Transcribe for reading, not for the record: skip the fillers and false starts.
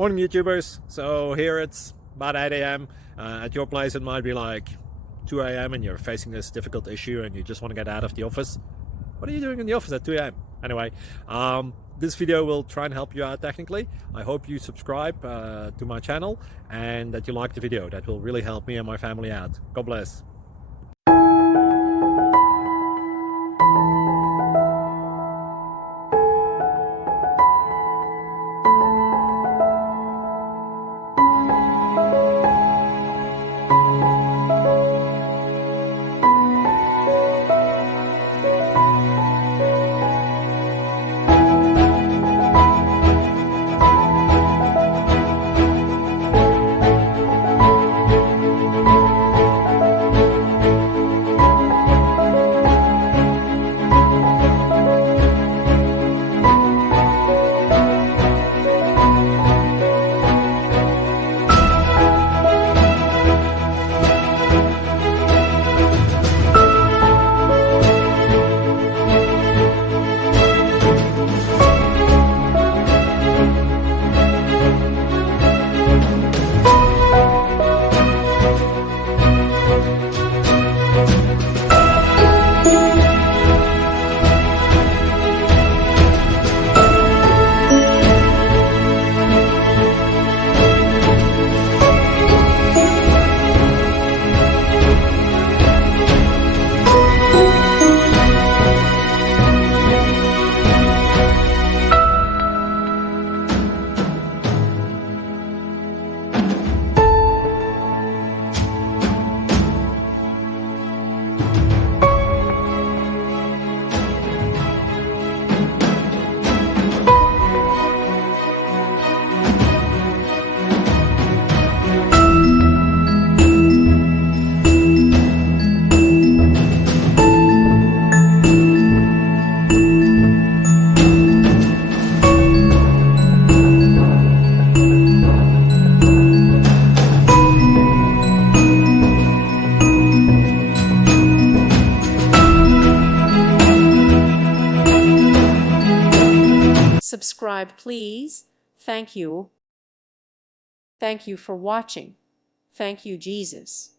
Morning YouTubers. So here it's about 8 a.m. At your place it might be like 2 a.m. and you're facing this difficult issue and you just want to get out of the office. What are you doing in the office at 2 a.m.? Anyway, this video will try and help you out technically. I hope you subscribe to my channel and that you like the video. That will really help me and my family out. God bless. Subscribe, please. Thank you. Thank you for watching. Thank you, Jesus.